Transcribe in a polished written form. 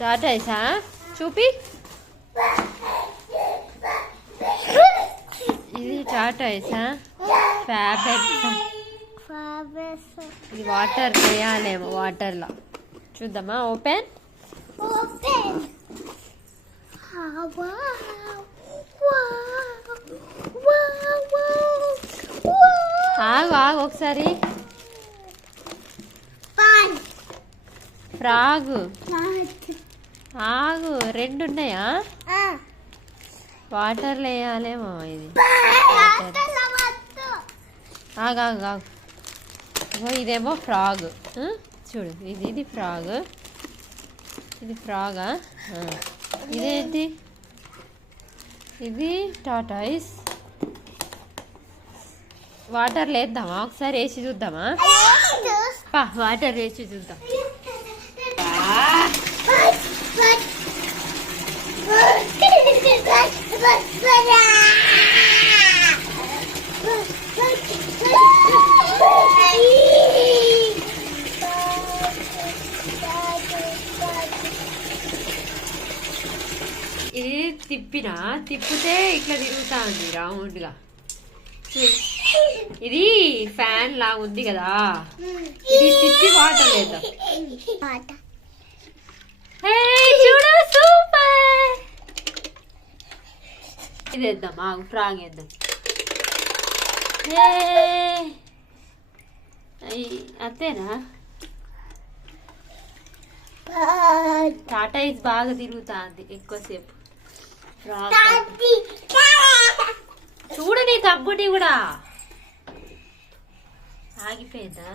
టాటాయిసా చూపి. ఇది టాటాయిసా? ఫ్యాబెక్స్. ఇది వాటర్ వేయాలేమో, వాటర్లో చూద్దామా. ఓపెన్. ఆగు ఆగు ఒకసారి. ఫ్రాగు ఆగు, రెండు ఉన్నాయా? వాటర్లో వేయాలేమో ఇది. ఆగు ఆగు ఆగు. ఇదేమో ఫ్రాగ్. చూడు, ఇది ఫ్రాగ్. ఇది ఫ్రాగా? ఇదేంటి? ఇది టాటాయిస్. వాటర్ వేద్దామా ఒకసారి, వేసి చూద్దామా? వాటర్ వేసి చూద్దాం. ఇది తిప్పితే ఇట్లా తిరుగుతా ఉంది రౌండ్ గా. ఇది ఫ్యాన్ లా ఉంది కదా, ఇది తిప్పి వాటర్ వేద్దాం. చూడు సూపర్. ఇది వేద్దాం, ఫ్రాగ్ వేద్దాం. అంతేనా? టాటాయిస్ బాగా తిరుగుతుంది ఎక్కువసేపు. చూడని తమ్ముని కూడా ఆగిపోయిందా?